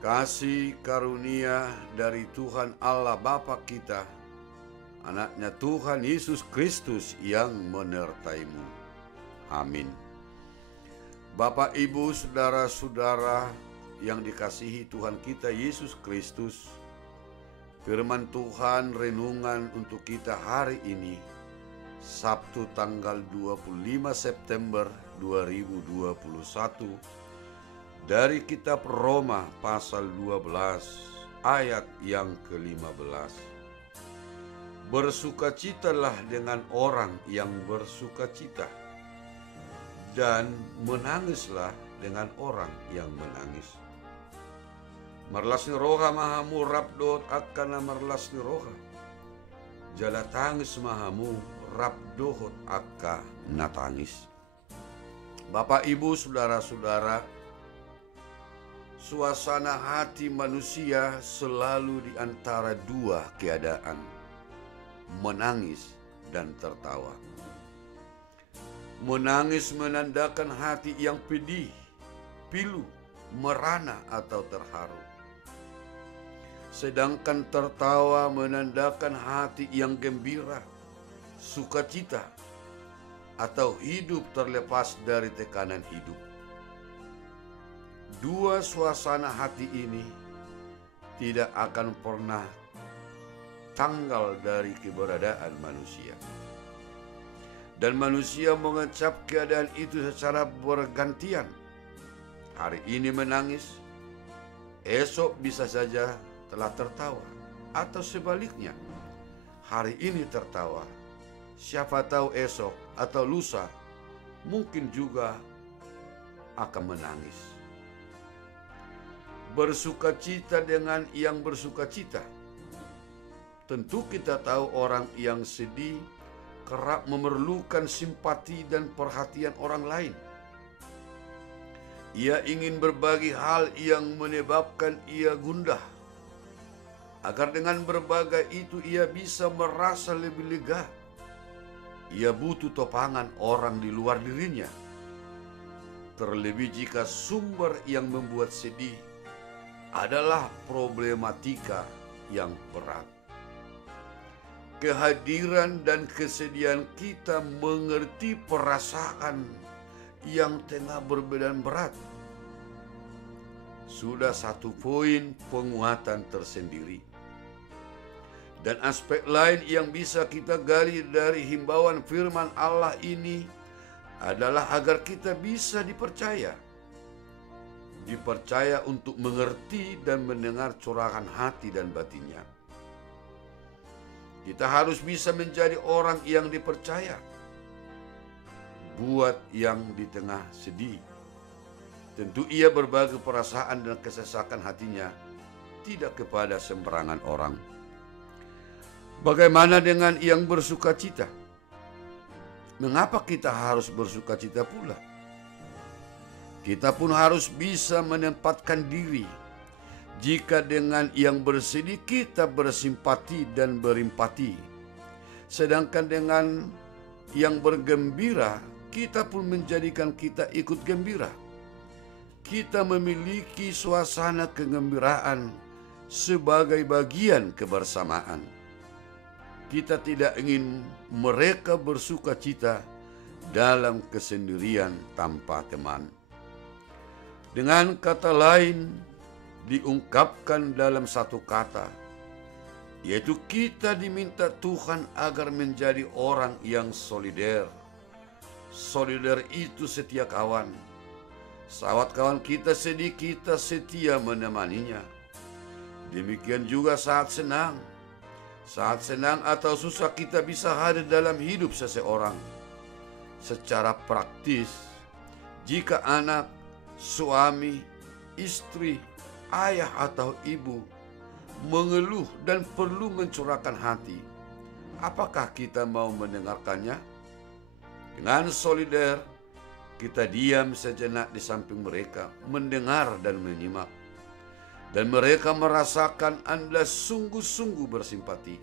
Kasih karunia dari Tuhan Allah Bapa kita, Anaknya Tuhan Yesus Kristus yang menyertaimu. Amin. Bapak, Ibu, saudara-saudara yang dikasihi Tuhan kita Yesus Kristus, firman Tuhan renungan untuk kita hari ini, Sabtu tanggal 25 September 2021, dari kitab Roma pasal 12 ayat yang ke-15. Bersukacitalah dengan orang yang bersukacita, dan menangislah dengan orang yang menangis. Marlasni roha mahamu rabdot akkana marlasni roha, jala tangis mahamu rabdohot akka natangis. Bapak, Ibu, saudara-saudara, suasana hati manusia selalu di antara dua keadaan, menangis dan tertawa. Menangis menandakan hati yang pedih, pilu, merana atau terharu. Sedangkan tertawa menandakan hati yang gembira, sukacita, atau hidup terlepas dari tekanan hidup. Dua suasana hati ini tidak akan pernah tanggal dari keberadaan manusia. Dan manusia mengecap keadaan itu secara bergantian. Hari ini menangis, esok bisa saja telah tertawa. Atau sebaliknya, hari ini tertawa, siapa tahu esok atau lusa mungkin juga akan menangis. Bersukacita dengan yang bersukacita. Tentu kita tahu orang yang sedih kerap memerlukan simpati dan perhatian orang lain. Ia ingin berbagi hal yang menyebabkan ia gundah, agar dengan berbagai itu ia bisa merasa lebih lega. Ia butuh topangan orang di luar dirinya. Terlebih jika sumber yang membuat sedih adalah problematika yang berat. Kehadiran dan kesedihan kita mengerti perasaan yang tengah berbeda berat. Sudah satu poin penguatan tersendiri. Dan aspek lain yang bisa kita gali dari himbauan firman Allah ini adalah agar kita bisa dipercaya. Dipercaya untuk mengerti dan mendengar curahan hati dan batinnya. Kita harus bisa menjadi orang yang dipercaya. Buat yang di tengah sedih, tentu ia berbagi perasaan dan kesesakan hatinya, tidak kepada sembarangan orang. Bagaimana dengan yang bersukacita? Mengapa kita harus bersukacita pula? Kita pun harus bisa menempatkan diri. Jika dengan yang bersedih kita bersimpati dan berempati, sedangkan dengan yang bergembira kita pun menjadikan kita ikut gembira. Kita memiliki suasana kegembiraan sebagai bagian kebersamaan. Kita tidak ingin mereka bersukacita dalam kesendirian tanpa teman. Dengan kata lain, diungkapkan dalam satu kata, yaitu kita diminta Tuhan agar menjadi orang yang solider. Solider itu setia kawan. Saat kawan kita sedih, kita setia menemaninya. Demikian juga saat senang. Saat senang atau susah kita bisa hadir dalam hidup seseorang. Secara praktis, jika anak, suami, istri, ayah atau ibu mengeluh dan perlu mencurahkan hati, apakah kita mau mendengarkannya? Dengan solider, kita diam sejenak di samping mereka, mendengar dan menyimak. Dan mereka merasakan Anda sungguh-sungguh bersimpati.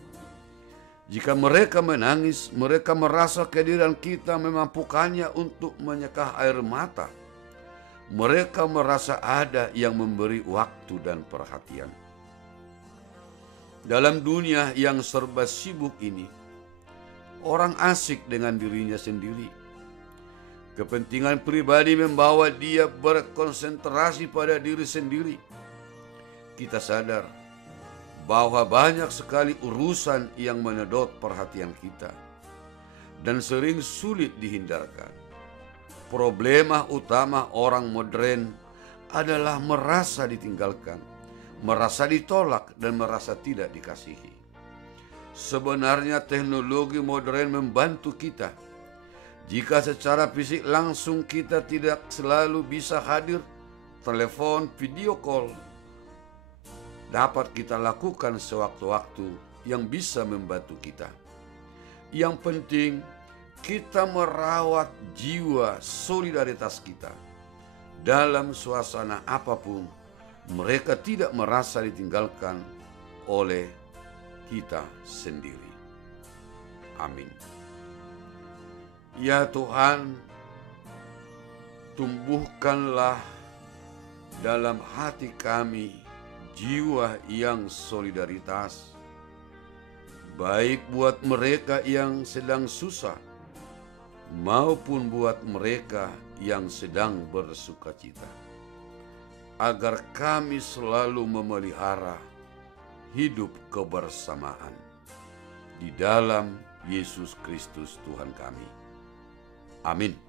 Jika mereka menangis, mereka merasa kehadiran kita memampukannya untuk menyekah air mata. mereka merasa ada yang memberi waktu dan perhatian. Dalam dunia yang serba sibuk ini, orang asik dengan dirinya sendiri. Kepentingan pribadi membawa dia berkonsentrasi pada diri sendiri. Kita sadar bahwa banyak sekali urusan yang menyedot perhatian kita dan sering sulit dihindarkan. Problema utama orang modern adalah merasa ditinggalkan, merasa ditolak, dan merasa tidak dikasihi. Sebenarnya teknologi modern membantu kita. Jika secara fisik langsung kita tidak selalu bisa hadir, telepon, video call dapat kita lakukan sewaktu-waktu yang bisa membantu kita. Yang penting, kita merawat jiwa solidaritas kita. Dalam suasana apapun, mereka tidak merasa ditinggalkan oleh kita sendiri. Amin. Ya Tuhan, tumbuhkanlah dalam hati kami jiwa yang solidaritas, baik buat mereka yang sedang susah maupun buat mereka yang sedang bersukacita, agar kami selalu memelihara hidup kebersamaan di dalam Yesus Kristus Tuhan kami. Amin.